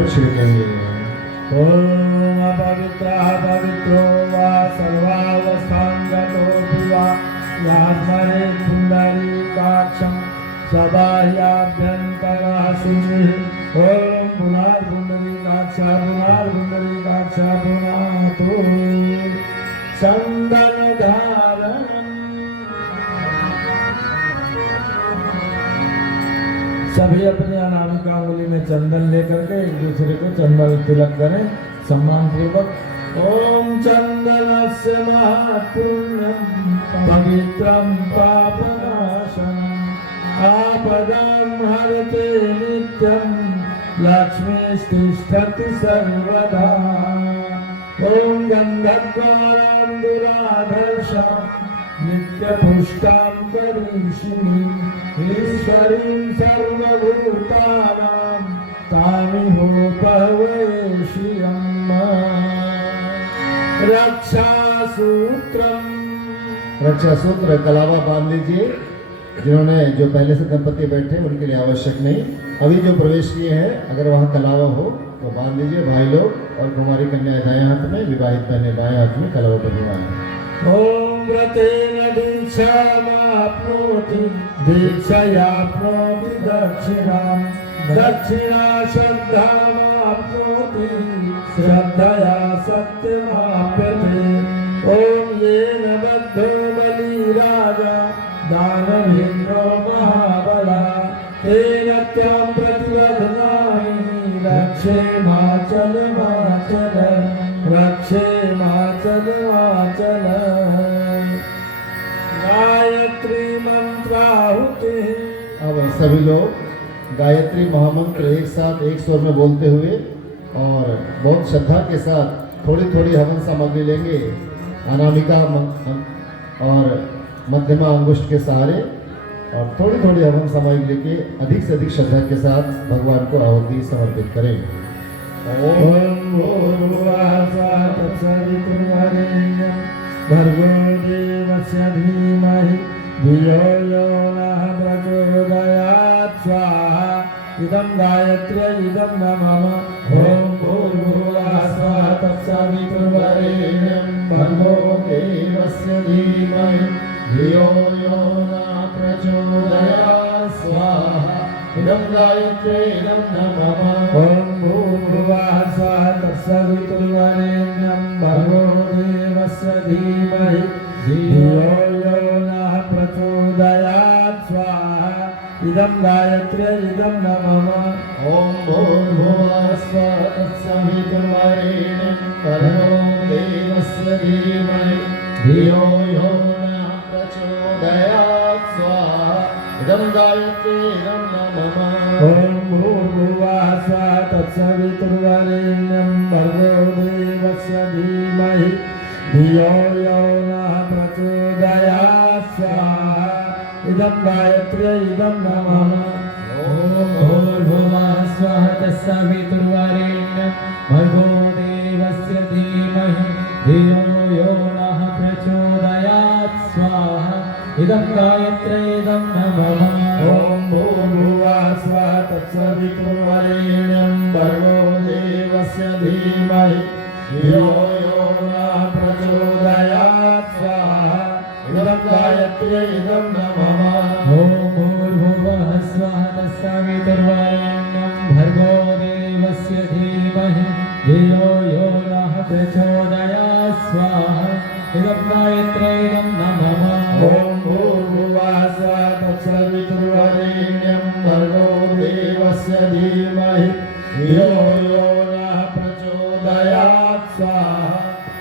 ओम अपवित्रः पवित्रो वा सर्वावस्थांगतोऽपि वा यात्मने पुण्डरीकाक्षं सबाह्याभ्यन्तरः शुचिः। ओम पुनर्पुण्डरीकाक्ष पुनातु चन्दनधारणम्। सभी अपनी अनामिका उंगली में चंदन लेकर के एक दूसरे को चंदन तिलक करें सम्मान पूर्वक। ओम चंदनस्य महापुण्यं पवित्रं पापनाशनम् आपदां हरते नित्यं लक्ष्मीस्तिष्ठति सर्वदा। ओम गन्धद्वारां दुराधर्षां नित्यपुष्टां करीषिणीम् ईश्वरीं सर्वभूतानां तामिहोपवेश्यम्। रक्षा सूत्र कलावा बांध लीजिए। जिन्होंने जो पहले से दंपति बैठे उनके लिए आवश्यक नहीं, अभी जो प्रवेश किए हैं अगर वहाँ कलावा हो तो बांध लीजिए भाई लोग। और कुमारी कन्या दाएं हाथ में, विवाहित बहने बाएं हाथ में कलावा बंधवाएं। ओम व्रतेन दीक्षामाप्नोति दीक्षयाप्नोति दक्षिणां दक्षिणा श्रद्धामाप्नोति श्रद्धया सत्यमाप्यते। ओम येन बद्धो बलिराजा दानवेन्द्रो महाबला तेन त्वां प्रतिबध्नामि रक्षे माचल माचल रक्षे माचल माचल। गायत्री मंत्राहुति। अब सभी लोग गायत्री महामंत्र एक साथ एक स्वर में बोलते हुए और बहुत श्रद्धा के साथ थोड़ी थोड़ी हवन सामग्री लेंगे। अनामिका और मध्यमा अंगुष्ठ के सहारे और थोड़ी थोड़ी हवन सामग्री लेके अधिक से अधिक श्रद्धा के साथ भगवान को आहुति समर्पित करें। ओम भूर्भुवः स्वः तत्सवितुर्वरेण्यं भर्गो देवस्य धीमहि धियो यो नः प्रचोदयात् स्वाहा। इदं गायत्र्यै इदं नमः। ओम भूर्भुवः स्वः तत्सवितुर्वरेण्यं भर्गो देवस्य धीमहि धियो यो नः प्रचोदयात् स्वाहा। इदं गायत्र्यै इदं नमः। ओम भूर्भुवः स्वः तत्सवितुर्वरेण्यं भर्गो देवस्य धीमहि धियो यो नः प्रचोदयात् स्वाहा। इदं गायत्र्यै इदं नमः। ओम भूर्भुवः स्वः तत्सवितुर्वरेण्यं भर्गो देवस्य धीमहि धियो यो नः प्रचोदयात् स्वाहा। इदं गायत्र्यै इदं नमः। ओम भूर्भुवः स्वः तत्सवितुर्वरेण्यं भर्गो देवस्य धीमहि धियो यो नः प्रचोदयात् स्वाहा। इदं गायत्र्यै इदं नमः। ओम भूर्भुवः स्वः तत्सवितुर्वरेण्यं भर्गो देवस्य धीमहि धियो यो नः प्रचोदयात् स्वाहा। इदं गायत्र्यै इदं नमः। ओम भूर्भुवः स्वः तत्सवितुर्वरेण्यं भर्गो देवस्य धीमहि धियो यो नः प्रचोदयात् स्वाहा। इदं गायत्र्यै इदं नमः। ओम भूर्भुवः स्वः तत्सवितुर्वरेण्यं भर्गो देवस्य धीमहि धियो यो नः प्रचोदयात् स्वाहा। इदं गायत्र्यै इदं नमः। ओम भूर्भुवः स्वः तत्सवितुर्वरेण्यं भर्गो देवस्य धीमहि धियो यो नः प्रचोदयात् स्वाहा।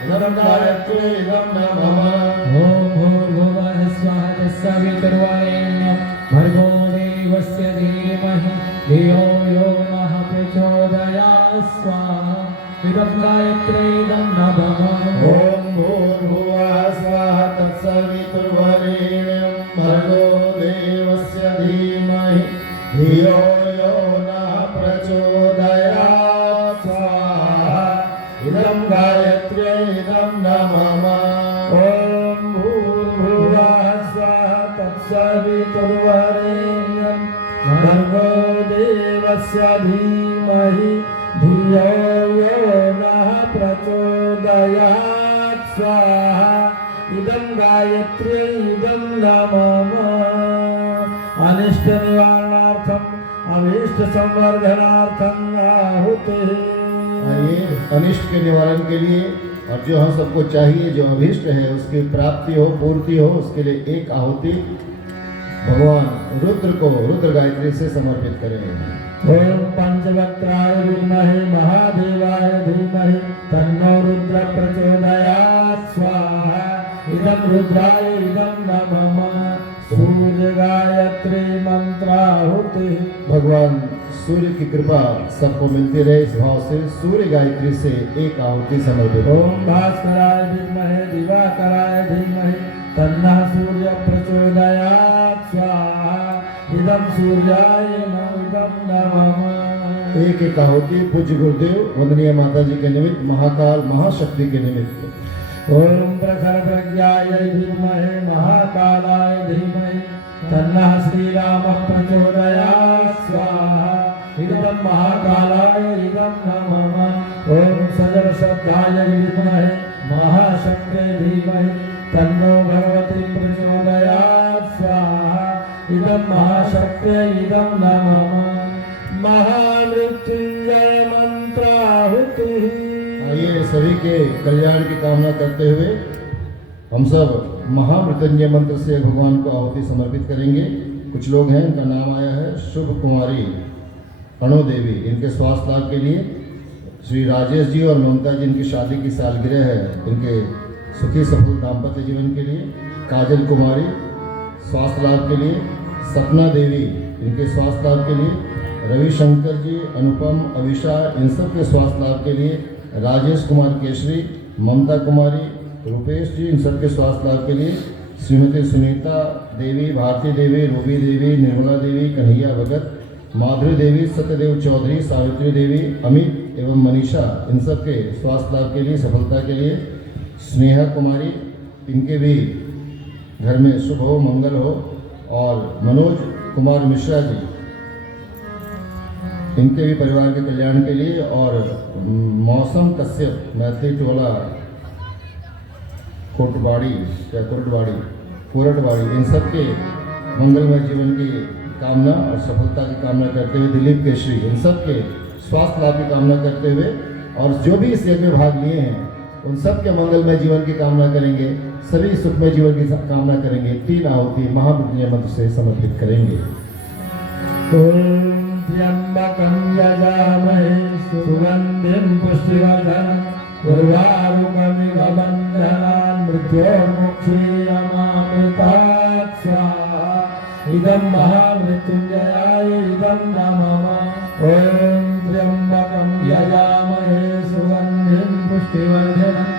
इदं गायत्र्यै इदं नमः। ओम भूर्भुवः स्वः तत्सवितुर्वरेण्यं भर्गो देवस्य धीमहि धियो यो नः प्रचोदयात् स्वाहा। इदं गायत्र्यै इदं नमः। ओम भूर्भुवः स्वः तत्सवितुर्वरेण्यं भर्गो देवस्य धीमहि धियो यो नः प्रचोदयात् स्वाहा। इदं गायत्र्यै इदं नमः। ओम भूर्भुवः स्वः तत्सवितुर्वरेण्यं भर्गो देवस्य धीमहि धियो यो यो नः प्रचोदयात् स्वाहा इदं गायत्री इदं नमः अनिष्ट निवारणार्थम अभीष्ट संवर्धनार्थम आहुतिः। ये अनिष्ट के निवारण के लिए और जो हम सबको चाहिए जो अभीष्ट है उसकी प्राप्ति हो पूर्ति हो उसके लिए एक आहुति भगवान रुद्र को रुद्र गायत्री से समर्पित करें। ओम पंचवक्त्राय विद्महे महादेवाय धीमहि तन्नो रुद्र प्रचोदयात् स्वाहा इदं रुद्राय इदं नमः सूर्य गायत्री मंत्राहुति। भगवान सूर्य की कृपा सबको मिलती रहे इस भाव से सूर्य गायत्री से एक आहुति समर्पित। ओम भास्कराय विद्महे दिवाकराय धीमहि तन्नः सूर्य प्रचोदयात् स्वाहा इदं सूर्याय इदं नमः। एक एक आहुति पूज्य गुरुदेव वंदनीय माता जी के निमित्त महाकाल महाशक्ति के निमित्त। ओम प्रखर प्रज्ञाय विद्महे महाकालाय धीमहि तन्नः श्रीराम प्रचोदयात् स्वाहा इदं महाकालाय इदं नमः। ओम सजर श्रद्धाय विद्महे महाशक्ते धीमहि तन्नो भगवती प्रचोदयात् स्वाहा इदं महाशक्ते इदं नमः। महामृत्युंजय मंत्राहुतिः। आइए सभी के कल्याण की कामना करते हुए हम सब महामृत्युंजय मंत्र से भगवान को आहुति समर्पित करेंगे। कुछ लोग हैं इनका नाम आया है शुभ कुमारी अणु देवी, इनके स्वास्थ्य लाभ के लिए श्री राजेश जी और ममता जी इनकी शादी की सालगिरह है, इनके सुखी सफल दाम्पत्य जीवन के लिए। काजल कुमारी स्वास्थ्य लाभ के लिए, सपना देवी इनके स्वास्थ्य लाभ के लिए, रविशंकर जी, अनुपम, अविशा इन सब के स्वास्थ्य लाभ के लिए, राजेश कुमार केशरी, ममता कुमारी, रूपेश जी इन सब के स्वास्थ्य लाभ के लिए, श्रीमती सुनीता देवी, भारती देवी, रूबी देवी, निर्मला देवी, कन्हैया भगत, माधुरी देवी, सत्यदेव चौधरी, सावित्री देवी, अमित एवं मनीषा इन सब के स्वास्थ्य लाभ के लिए सफलता के लिए, स्नेहा कुमारी इनके भी घर में शुभ हो मंगल हो, और मनोज कुमार मिश्रा जी इनके भी परिवार के कल्याण के लिए, और मौसम कश्यप मैथिली टोला कोटवाड़ी या कोरटवाड़ी इन सब के मंगलमय जीवन की कामना और सफलता की कामना करते हुए, दिलीप केशरी इन सब के स्वास्थ्य लाभ की कामना करते हुए, और जो भी इस यज्ञ में भाग लिए हैं उन सब के मंगलमय जीवन की कामना करेंगे, सभी सुखमय जीवन की कामना करेंगे। 3 आहुति महामृत्युंजय मंत्र से समर्पित करेंगे। त्र्यंबकं यजामहे सुगंधिं पुष्टिवर्धनम् उर्वारुकमिव बन्धनान् मृत्योर्मुक्षीयमामृतात् स्वाहा इदं महामृत्युंजयाय इदं नमः। ॐ त्र्यंबकं यजामहे सुगंधिं पुष्टिवर्धनम्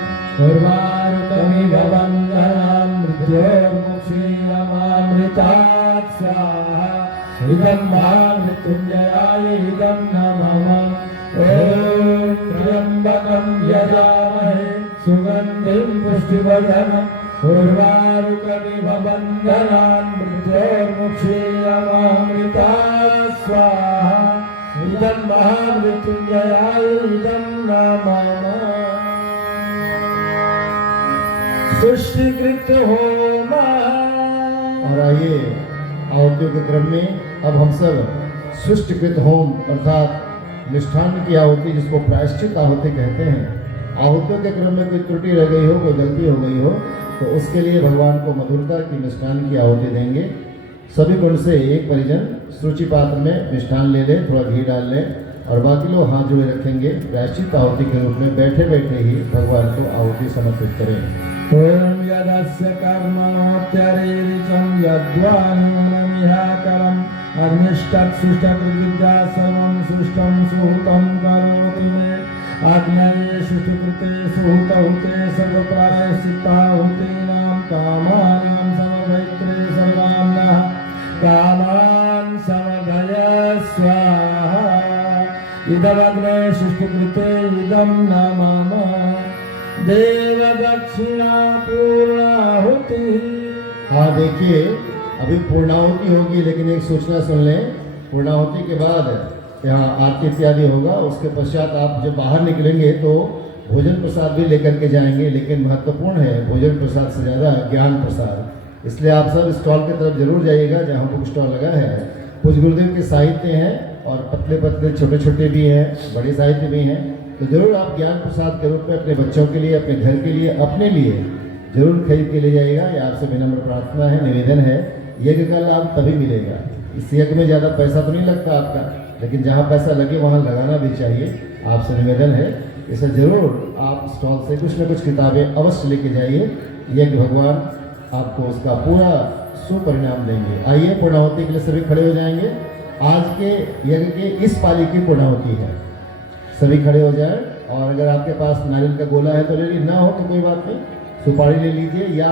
उर्वारुकमिव बन्धनान् मृत्योर्मुक्षीयमामृतात् स्वाहा इदं महामृत्युंजयाय इदं नमः। ॐ त्र्यंबकं यजामहे सुगंधिं पुष्टिवर्धनम् उर्वारुकमिव बन्धनान् मृत्योर्मुक्षीयमामृतात् स्वाहा इदं महामृत्युंजयाय इदं नमः। सृष्टिकृत होमः। और आइए आहुतियों के क्रम में अब हम सब सृष्टिकृत होम अर्थात निष्ठान की आहुति जिसको प्रायश्चित आहुति कहते हैं, आहुतियों के क्रम में कोई त्रुटि रह गई हो, कोई गलती हो गई हो तो उसके लिए भगवान को मधुरता की मिष्ठान की आहुति देंगे। सभी गुण से एक परिजन सूची पात्र में मिष्ठान ले ले, थोड़ा घी डाल लें और बाकी लोग हाथ जोड़े रखेंगे। प्रायश्चित आहुति के रूप में बैठे बैठे ही भगवान को आहुति समर्पित करें। ओम यदस्य कर्मणोत्यरेरिचं यद्वानुमनमिहाकरम् अग्निष्टत्सुष्टकृतिर्जा सर्वं सृष्टं सुहृतं करोति मे आज्ञाये सृष्टिकृते सुहृतहुते सर्वप्रायश्चित्ताहुतीनां कामानां समवैत्रे सर्वाम्नः कामान् समर्धय स्वाहा इदमग्ने सृष्टिकृते इदं नमः। देव दक्षिणा पूर्णाहुति। हाँ देखिए अभी पूर्णाहुति होगी, लेकिन एक सूचना सुन लें। पूर्णाहुति के बाद यहाँ आरती इत्यादि होगा। उसके पश्चात आप जब बाहर निकलेंगे तो भोजन प्रसाद भी लेकर के जाएंगे, लेकिन महत्वपूर्ण है भोजन प्रसाद से ज़्यादा ज्ञान प्रसाद। इसलिए आप सब स्टॉल की तरफ जरूर जाइएगा जहाँ बुक स्टॉल लगा है। कुछ गुरुदेव के साहित्य हैं और पतले पतले छोटे छोटे भी हैं, बड़े साहित्य भी हैं। तो जरूर आप ज्ञान प्रसाद के रूप में अपने बच्चों के लिए, अपने घर के लिए, अपने लिए जरूर खरीद के ले जाइएगा। ये आपसे विनम्र प्रार्थना है, निवेदन है। यज्ञ का लाभ तभी मिलेगा। इस यज्ञ में ज़्यादा पैसा तो नहीं लगता आपका, लेकिन जहाँ पैसा लगे वहाँ लगाना भी चाहिए। आपसे निवेदन है, इसे जरूर आप स्टॉल से कुछ न कुछ किताबें अवश्य लेके जाइए। यज्ञ भगवान आपको उसका पूरा सुपरिणाम देंगे। आइए, पूर्णाहुति के लिए सभी खड़े हो जाएंगे। आज के यज्ञ के इस पाली की पूर्णाहुति है। सभी खड़े हो जाए, और अगर आपके पास नारियल का गोला है तो ले लीजिए, ना हो तो कोई बात नहीं, सुपारी ले लीजिए या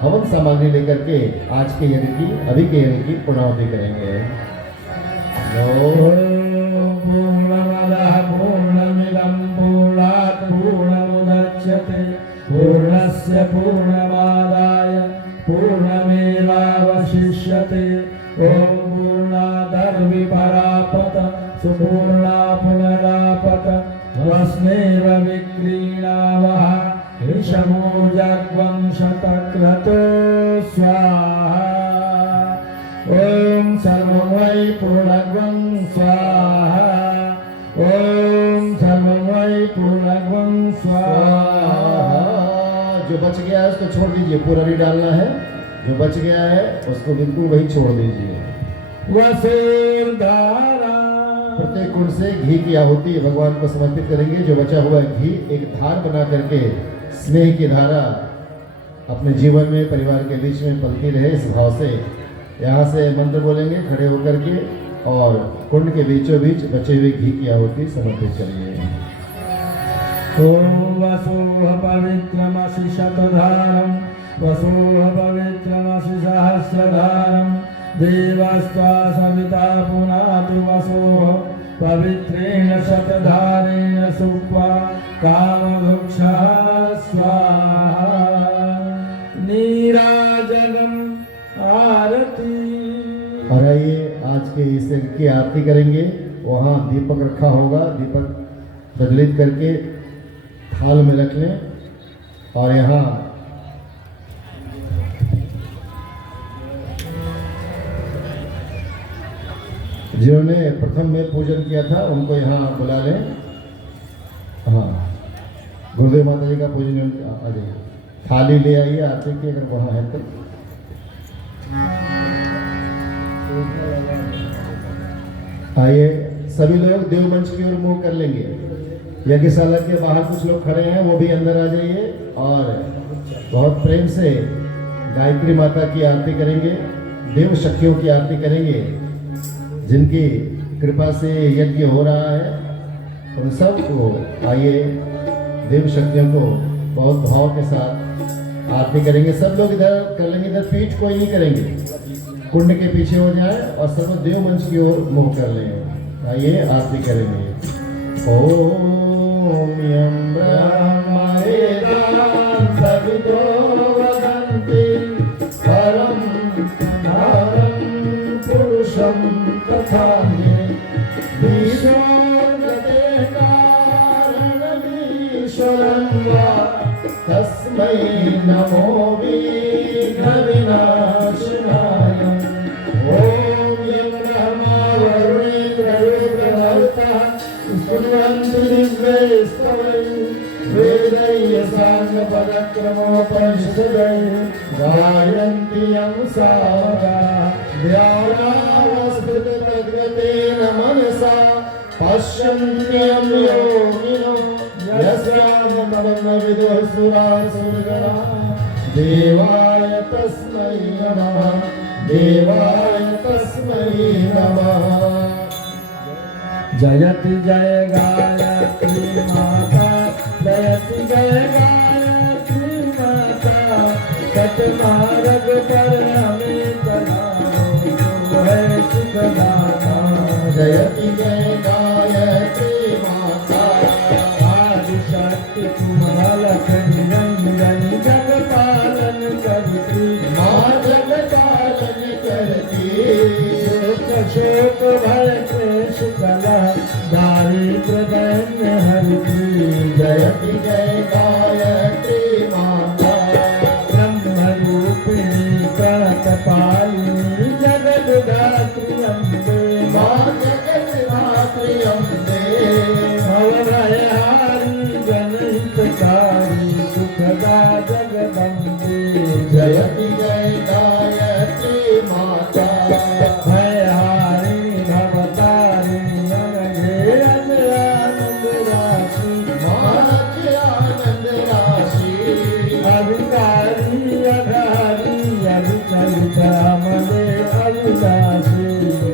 हवन सामग्री लेकर के आज के यज्ञ की, अभी के यज्ञ की पूर्णाहुति करेंगे। पूर्णमदः पूर्णमिदं पूर्णात् पूर्णमुदच्यते पूर्णस्य पूर्णमादाय पूर्णमेवावशिष्यते। ॐ पूर्णादर्विपरापत सुपूर्णा पुनरापत वस्नेव विक्रीणावः ऋषमोजग्वं शतक्रतो स्वाहा। ॐ सर्वं वै पूर्णग्वं स्वाहा। ॐ सर्वं वै पूर्णग्वं स्वाहा। जो बच गया है उसको छोड़ दीजिए, पूरा नहीं डालना है। जो बच गया है उसको बिल्कुल वही छोड़ दीजिए। वसुर्धारा, प्रत्येक कुंड से घी की आहुति भगवान को समर्पित करेंगे। जो बचा हुआ घी एक धार बना करके, स्नेह की धारा अपने जीवन में, परिवार के बीच में पलती रहे, इस भाव से यहाँ से मंत्र बोलेंगे खड़े होकर के, और कुंड के बीचों बीच बचे हुए घी की आहुति समर्पित करिए। ॐ वसुः पवित्रमसि शतधारं वसुः पवित्रमसि सहस्रधारं देवस्त्वा सविता पुनातु वसुः पवित्रेण शतधारेण सुक्त्वा कामवृक्षः स्वाहा। नीराजनम् आरती। और आइए आज के इस यज्ञ की आरती करेंगे। वहाँ दीपक रखा होगा, दीपक प्रज्वलित करके थाल में रख लें। और यहाँ जिन्होंने प्रथम में पूजन किया था उनको यहाँ बुला लें। हाँ, गुरुदेव माता जी का पूजन आ जाइए, थाली ले आइए आरती की, अगर वहाँ है तो। आइए, सभी लोग देव मंच की ओर मुंह कर लेंगे। यज्ञशाला के बाहर कुछ लोग खड़े हैं, वो भी अंदर आ जाइए और बहुत प्रेम से गायत्री माता की आरती करेंगे, देव शक्तियों की आरती करेंगे। जिनकी कृपा से यज्ञ हो रहा है उन सबको आइए देव शक्तियों को बहुत भाव के साथ आरती करेंगे। सब लोग इधर कर लेंगे, इधर पीठ कोई नहीं करेंगे, कुंड के पीछे हो जाए और सब देव मंच की ओर मुंह कर लें। आइए आरती करेंगे। ओम यं ब्रह्मा वेदां सवितो वदन्ति परं धारं पुरुषं तथान्ये विश्वगते कारणमीश्वरं वा तस्मै नमो विघ्नविनाशनाय। ओम यं ब्रह्मा वरुणेन्द्ररुद्रमरुतः स्तुवन्ति दिव्यैस्तवैः वेदैः साङ्गपदक्रमोपनिषदैः गायन्ति यं सागाः ध्यानावस्थिततद्गतेन मनसा पश्यन्त्यं योगिनो यस्यामतमं विदुः सुरासुरगणाः। देवाय तस्मै नमः, देवाय तस्मै नमः। जयति जय गायत्री माता, जयति जय गायत्री माता, सतमार्ग पर हमें चलाओ है सुखदाता। जयति जय गायत्री माता, आदिशक्ति तुम अलख निरंजन जग पालन करती, माँ जग पालन करती। शोक भय क्लेश कलह सावित्री जयति जय गायत्री माता ब्रह्मरूपिणी कळकपालिनी जगद्धात्री अम्बे माँ जगन्नात्री अम्बे भवभयहारी जनहितकारी सुखदा जगदम्बे जयति जय गायत्री माता भयहारिणी भवतारिणी अनघे आनंद राशि माँ आनंद राशि अभिकारी अघारी अभिचरित अमले अविनाशी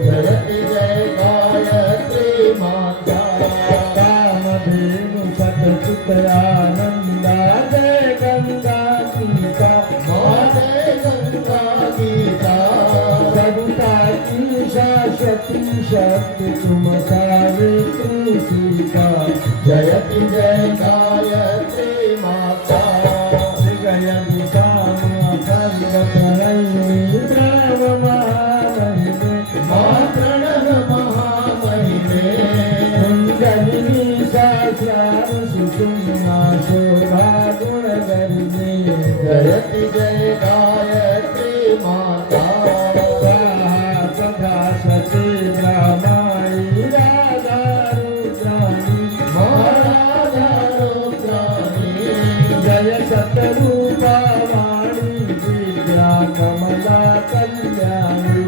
जयति जय गायत्री माता कामधेनु सतचितयानंदा जय गंगा गीता माँ जय गंगा गीता सविता की शाश्वती शक्ति तुम सावित्री सीता जयति जय गायत्री माता जयति सामर्थनयिनी प्रणव महामहिमे माँ प्रणव महामहिमे कुंडलिनी सहस्रार सुषुम्ना शोभा गुणगरिणी जयति जय गायत्री माता स्वाहा सदा सती ब्रह्माई राधा रुद्राणी माँ राधा रुद्राणी जय सतरूपा वाणी विद्या कमला कल्याणी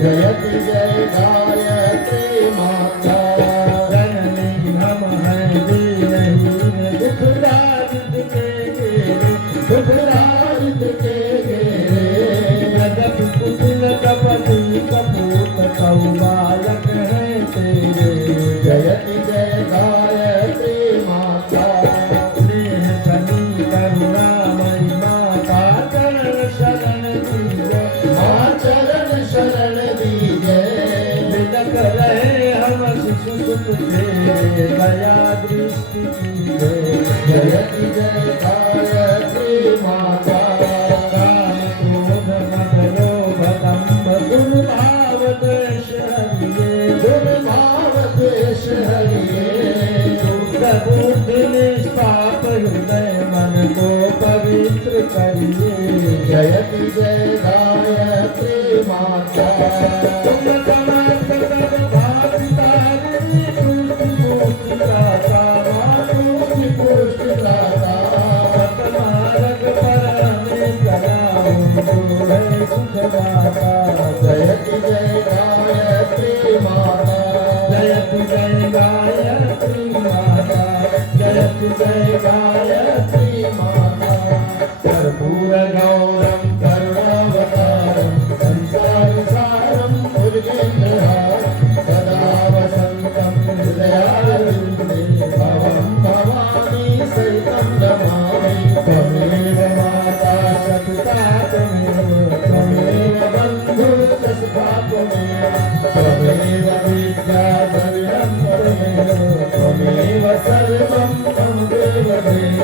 जयति जय गायत्री माता जननी हम हैं दीनहीन दुखदारित के घेरे दुखराजित के घेरे यद्यपि कुटिल कपटी कपूत कौ बालक हैं तेरे जयति जय गायत्री माता स्नेह शनि करुणामयी माता चरण शरण दीजे माँ चरण शरण दीजे बिलक रहे हम शिशु सुत तेरे दया दृष्टि कीजे जयति जय गायत्री माता काम क्रोध मद लोभ दंभ दुर्भाव द्वेष हरिये दुर्भाव द्वेष हरिये शुद्ध बुद्धि निष्पाप हृदय मन को पवित्र करिए जयति जय गायत्री माता तुम समर्थ सब भावितारिणी पुष्टि पुष्टि दाता मातुष्टि पुष्टि दाता सतमार्ग पर हमें चलाओ जो है सुखदाता जयति जय गायत्री माता जयति जय गायत्री माता जयति जय गायत्री माता कर्पूर गौरम करुणावतारं संसारसारं भुजगेन्द्रहारं सदा वसन्तं हृदयारविन्दे भवं भवानी सहितं नमामि त्वमेव माता सपिता त्वमेव बन्धुश्च सखा त्वमेव विद्या द्रविणं त्वमेव सर्वं मम देवदेव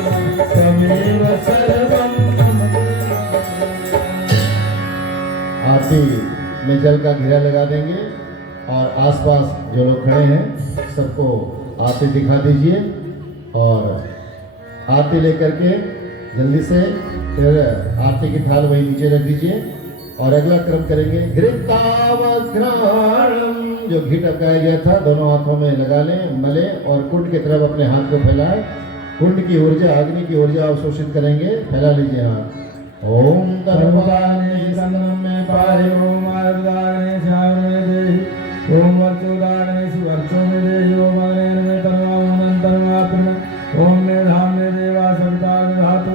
त्वमेव सर्वं मम आरती में जल का घेरा लगा देंगे और आसपास जो लोग खड़े हैं सबको आरती दिखा दीजिए और आरती लेकर के जल्दी से फिर आरती की थाल वहीं नीचे रख दीजिए और अगला क्रम करेंगे घृतावघ्राणम जो घी टपकाया गया था दोनों हाथों में लगा लें मले और कुंड की तरफ अपने हाथ को फैलाएं कुंड की ऊर्जा अग्नि की ऊर्जा अवशोषित करेंगे फैला लीजिए हाथ ओम तरुदाने संगम में पाहि ओम आरुदाने श्यामने देहि ओम वर्चोदाने वर्चो में देहि ओम अग्नेन में तन्वा अनंतरमात्म ओम में धाम में देवा सविता धातु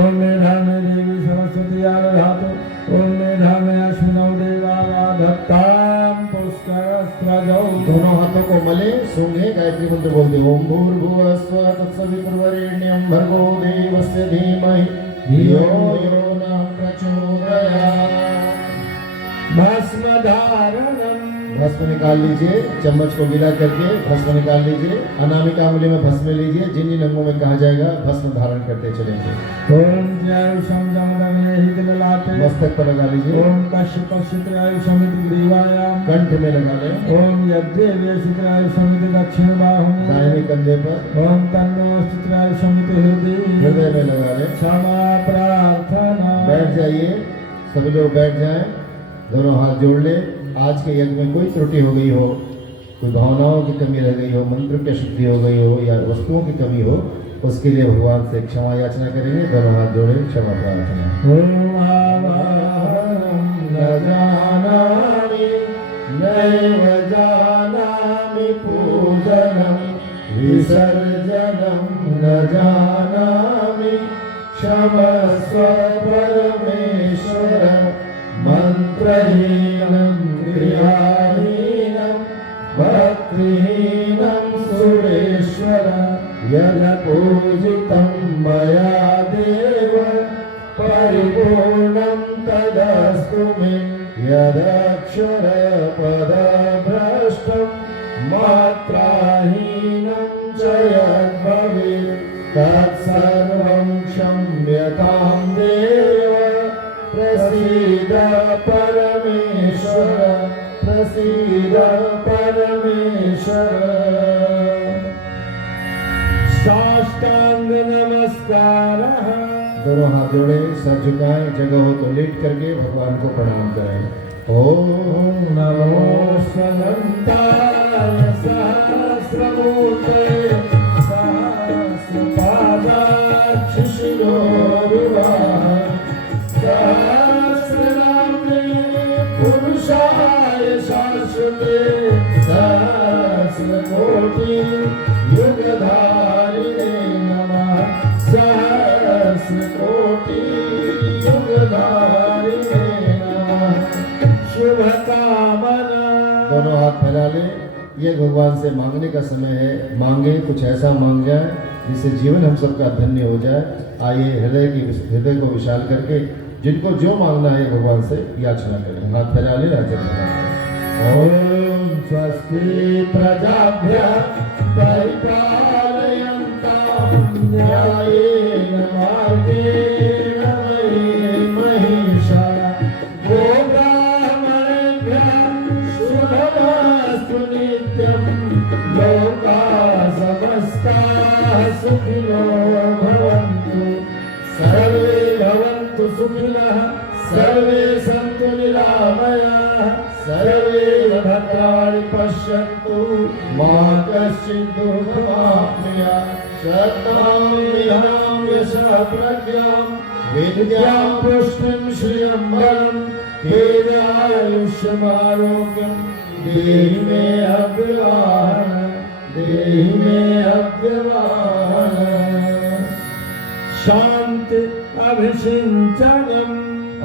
ओम में धाम में देवी सरस्वती धातु ओम में धाम में अश्विनौ देवा धत्ताम पुष्करस्त्रजौ दोनों हाथों को मले सूंघे गायत्री मंत्र बोलते ओम भूर्भुवः स्वः तत्सवितुर्वरेण्यं भर्गो देवस्य धीमहि धियो यो न प्रचोदयात् भस्मधारणम् भस्म निकाल लीजिए, चम्मच को गिला करके भस्म निकाल लीजिए। अनामिका अंगुली में भस्म लीजिए, जिन जिन अंगों में कहा जाएगा भस्म धारण करते चलेंगे। ओम जयायुषम जमदग्ने हितललाटे मस्तक पर लगा लीजिए, ओम कश्यपश्चित्रायुषमिति ग्रीवायाम कंठ में लगा लें, ओम यज्ञेवेशित्रायुषमिति दक्षिण बाहुनि दाहिने कंधे पर, ओम तन्नोश्चित्रायुषमिति हृदय में लगा लें। क्षमा प्रार्थना। बैठ जाइए, सभी लोग बैठ जाएं, दोनों हाथ जोड़ ले। आज के यज्ञ में कोई त्रुटि हो गई हो, कोई भावनाओं की कमी रह गई हो, मंत्र की अशुद्धि हो गई हो या वस्तुओं की कमी हो, उसके लिए भगवान से क्षमा याचना करेंगे। दोनों हाथ जोड़े, क्षमा प्रार्थना। ओम आवाहनं न जानामि नैव जानामि पूजनं विसर्जनं न जानामि क्षमस्व परमेश्वर मंत्रहीनं क्रियाहीनं भक्तिहीनं सुरेश्वर यद पूजितं मया देव परिपूर्णं तदस्तु मे यदक्षर पदभ्रष्टं मात्राहीनं च यद्भवेत् तत्सर्वं क्षम्यतां देव प्रसीद परमेश्वर प्रसीद परमेश्वर। साष्टांग नमस्कारः। दोनों हाथ जोड़े, सर झुकाएं, जगह हो तो लेट करके भगवान को प्रणाम करें। ओम नमो स्वनंताय सहस्रमूर्ते सहस्रपादाक्ष शिरोरुवाह सहस्रनाम्ने पुरुषाय शाश्वते सहस्रकोटि युगधारिणे नमः सहस्रकोटि युगधारिणे नमः। शुभकामना। दोनों हाथ फैला ले। ये भगवान से मांगने का समय है, मांगे कुछ ऐसा मांग जाए जिससे जीवन हम सबका धन्य हो जाए। आइए हृदय को विशाल करके जिनको जो मांगना है भगवान से याचना करें। हाथ फैला ले, याचना करें। ओम स्वस्ति प्रजाभ्यः परिपालयन्तां न्यायेन मार्गेण मयि महिषाः गोब्राह्मणेभ्यः शुभमस्तु नित्यं लोकाः समस्ताः सुखिनो भवन्तु सर्वे भवन्तु सुखिनः सर्वे सन्तु निरामयाः सर्वे भद्राणि पश्यन्तु मा कश्चित् दुःखमाप्नुयात् शतम् विहां यशः प्रज्ञां विद्यां पुष्टिं श्रियं बलं दीर्घायुष्यमारोग्यं देहि मे अव्यवहारं देहि मे अव्यवहारं। शांति अभिषिंचनम्।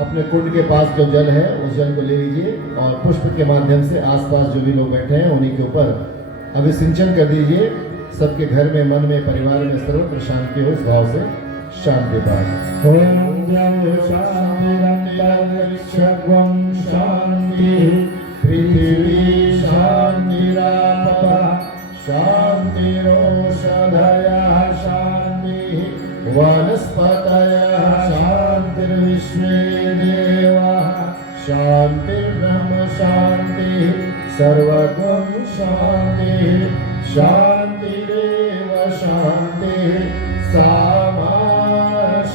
अपने कुंड के पास जो जल है उस जल को ले लीजिए और पुष्प के माध्यम से आसपास जो भी लोग बैठे हैं उन्हीं के ऊपर अभिसिंचन कर दीजिए। सबके घर में, मन में, परिवार में सर्वत्र शांति हो, इस भाव से शांति पाए। ओम शांतिरंतरिक्षं शांति पृथ्वी शांतिरापः शांतिरोषधयः शांतिः वनस्पतयः शांतिर्विश्वे देवाः शांतिर्ब्रह्म शांतिः सर्वगुण शांतिः शांतिरेव शांतिः सामा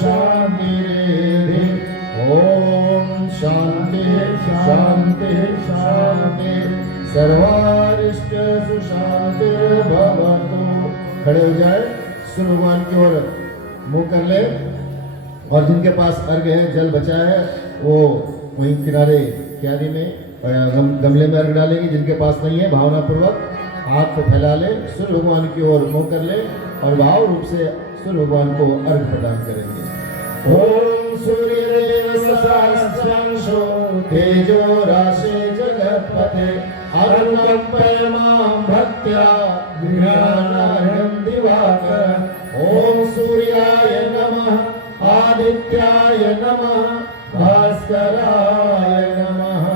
शांतिरेधि। ओम शांति शांति शांति सर्वारिष्ट सुशांतिर्भवतु। खड़े हो जाए, सूर्य भगवान की ओर मुंह कर ले और जिनके पास अर्घ है, जल बचा है, वो वहीं किनारे क्यारी में गमले में अर्घ डालेंगे। जिनके पास नहीं है भावना पूर्वक हाथ को फैला ले, सूर्य भगवान की ओर मुंह कर ले और भाव रूप से सूर्य भगवान को अर्घ प्रदान करेंगे। ओम सूर्यदेव सहस्रांशो तेजो राशे जगत्पते अरुणप्पय मां भक्त्या गृहाणायं दिवाकर। ओम सूर्याय नमः आदित्याय नमः भास्कराय नमः।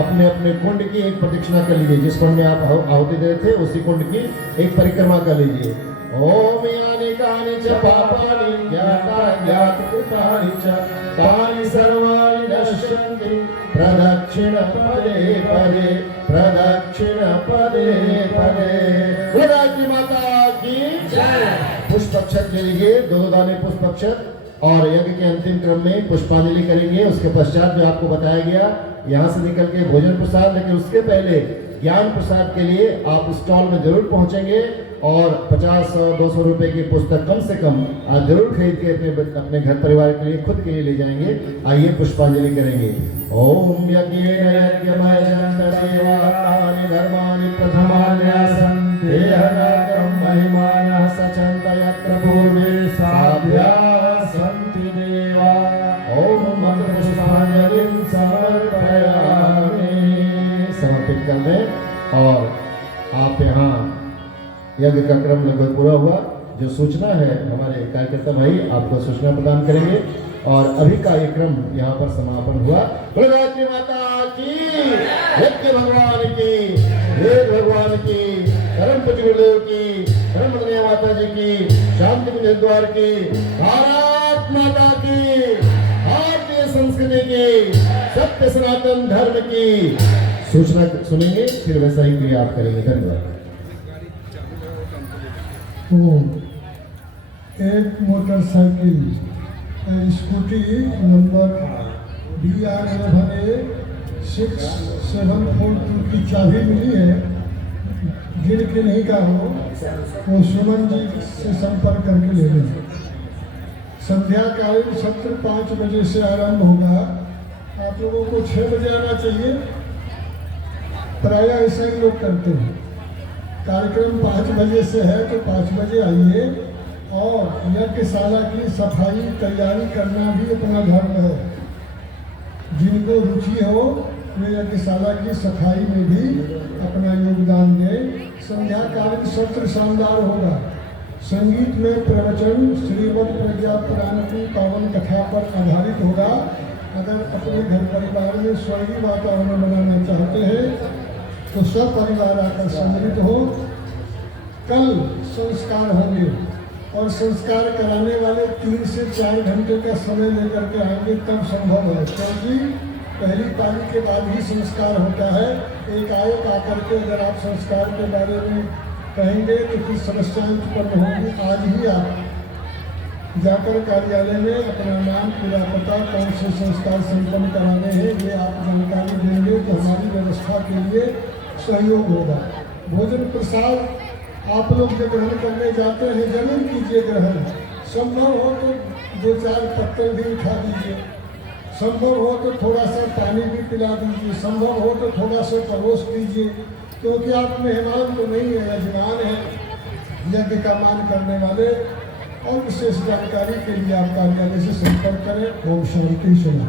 अपने अपने अपने कुंड की एक प्रदक्षिणा कर लीजिए। जिस कुंड में आप आहुति दे थे उसी कुंड की एक परिक्रमा कर लीजिए। ओम यानि कानि च पापानि ज्ञाता ज्ञात कृतानि च तानि सर्वाणि नश्यन्ति प्रदक्षिण पदे पदे प्रदक्षिण पदे पदे। गायत्री माता की जय। पुष्प अक्षत ले लीजिए, 2 दाने पुष्प अक्षत, और यज्ञ के अंतिम क्रम में पुष्पांजलि करेंगे। उसके पश्चात जो आपको बताया गया यहाँ से निकल के भोजन प्रसाद, लेकिन उसके पहले ज्ञान प्रसाद के लिए आप स्टॉल में जरूर पहुंचेंगे और 50-100-200 रुपए की पुस्तक कम से कम आप जरूर खरीद के अपने घर परिवार के लिए, खुद के लिए ले जाएंगे। आइए पुष्पांजलि करेंगे। ओम यज्ञेन यज्ञमय देवानि धर्माणि प्रथमान्यासन्ति देहनाकं महिमानः सचन्त यत्र पूर्वे साध्या सन्ति देवा। ओम मंत्र पुष्पांजलिं समर्पयामि। समर्पित कर दें और आप यहाँ यज्ञ का क्रम लगभग पूरा हुआ। जो सूचना है हमारे कार्यकर्ता भाई आपको सूचना प्रदान करेंगे और अभी का ये क्रम यहाँ पर समापन हुआ। गायत्री माता की, यज्ञ भगवान की, वेद भगवान की, धर्म पूज्य गुरुदेव की, धर्म माता जी की, शांति कुंज द्वार की, भारत माता की, भारतीय संस्कृति की, सत्य सनातन धर्म की सूचना सुनेंगे, फिर वैसा ही क्रिया आप करेंगे। धन्यवाद। एक मोटरसाइकिल स्कूटी नंबर BR11A 6742 की चाबी मिली है। गिर के नहीं का हो तो सुमन जी से संपर्क करके ले लें। संध्याकालीन सत्र 5 बजे से आरंभ होगा। आप लोगों को 6 बजे आना चाहिए, प्राय ऐसा ही लोग करते हैं। कार्यक्रम 5 बजे से है तो 5 बजे आइए और यज्ञशाला की सफाई तैयारी करना भी अपना धर्म है। जिनको रुचि हो वे यज्ञशाला की सफाई में भी अपना योगदान दें। संध्याकालीन सत्र शानदार होगा। संगीत में प्रवचन श्रीमद् प्रज्ञा पुराण की पावन कथा पर आधारित होगा। अगर अपने घर परिवार में स्वर्गीय वातावरण बनाना चाहते हैं तो सब परिवार आकर सम्मिलित हो। कल संस्कार होंगे और संस्कार कराने वाले 3 से 4 घंटे का समय लेकर के आएंगे, तब संभव है, क्योंकि पहली पाली के बाद ही संस्कार होता है। एकाएक आकर के अगर आप संस्कार के बारे में कहेंगे तो फिर समस्याएं उत्पन्न होंगी। आज ही आप जाकर कार्यालय में अपना नाम, पूरा पता, कौन से संस्कार संपन्न कराने हैं ये आप जानकारी देंगे तो हमारी व्यवस्था के लिए सहयोग होगा। भोजन प्रसाद आप लोग जो ग्रहण करने जाते हैं जरूर कीजिए ग्रहण। संभव हो तो 2-4 पत्तल भी उठा दीजिए, संभव हो तो थोड़ा सा पानी भी पिला दीजिए, संभव हो तो थोड़ा सा परोस दीजिए, क्योंकि आप मेहमान तो नहीं है, यजमान है, यज्ञ का मान करने वाले। और विशेष जानकारी के लिए आप कार्यालय से संपर्क करें। ओम शांति। सुना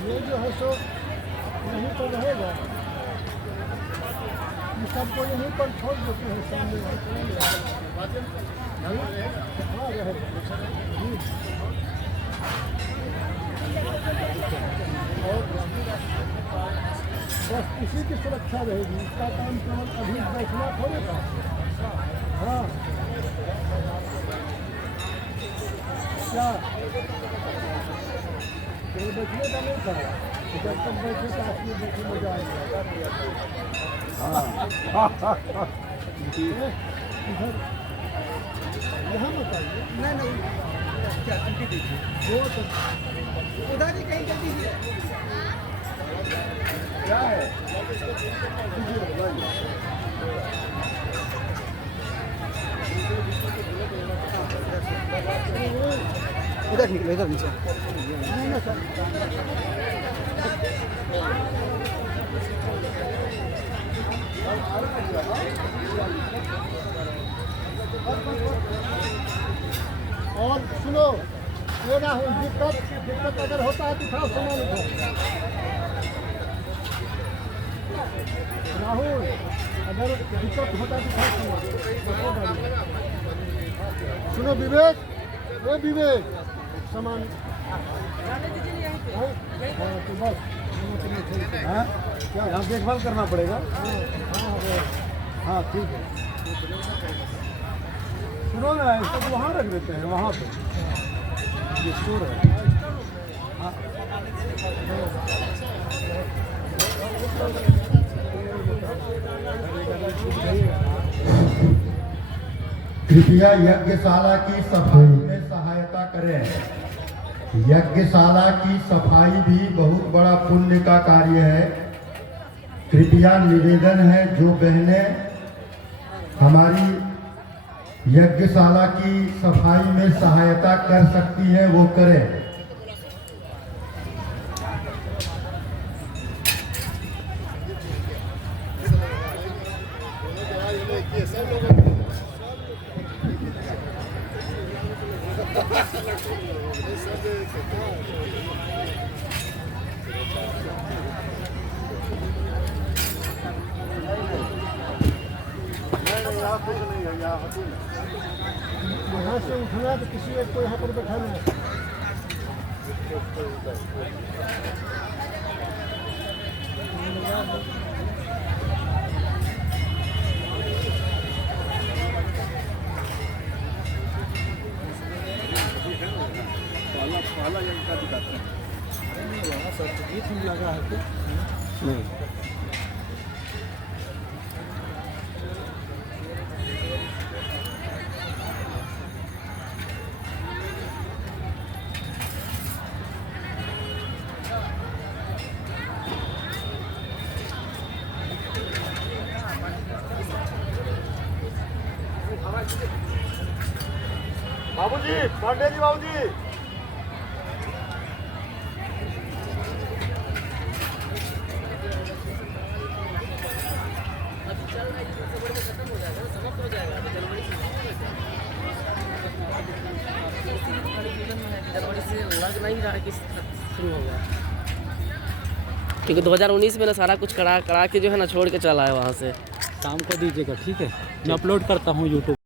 ये जो है सो यहीं पर रहेगा, ये सबको यहीं पर छोड़ देते हैं सामने। हाँ रहेगा और बस इसी की सुरक्षा रहेगी। इसका काम केवल अभी बैठना थोड़ी था। हाँ क्या बैठने का नहीं था, जब तक बैठे तो आपने बैठे मजा आएगा। इधर यहाँ बताइए। नहीं क्या दीजिए वो उधर ही कहीं कर दीजिए। क्या है उधर निकलो, इधर नीचे नहीं ना सर। और सुनो, ये राहुल दिक्कत अगर होता है तो उठाओ सामान उठाओ। राहुल अगर दिक्कत होता है तो उठाओ सामान। सुनो विवेक, वो विवेक सामान तो बस क्या यहाँ देखभाल करना पड़ेगा। हाँ ठीक है। सुनो ना, इसको तो वहाँ रख देते हैं, वहाँ पे ये स्टोर है। हाँ। कृपया यज्ञशाला की सफाई में सहायता करें। यज्ञशाला की सफाई भी बहुत बड़ा पुण्य का कार्य है। कृपया निवेदन है, जो बहनें हमारी यज्ञशाला की सफाई में सहायता कर सकती है वो करें। यहाँ से उठना तो किसी एक को यहाँ पर बैठाना है। लगा है नहीं। बाबूजी, पांडे जी, बाबूजी। जनवरी से लग नहीं रहा है कि शुरू हो गया, क्योंकि 2019 में ना सारा कुछ करा के जो है ना छोड़ के चला है वहाँ से। काम को दीजिएगा, ठीक है? मैं अपलोड करता हूँ यूट्यूब।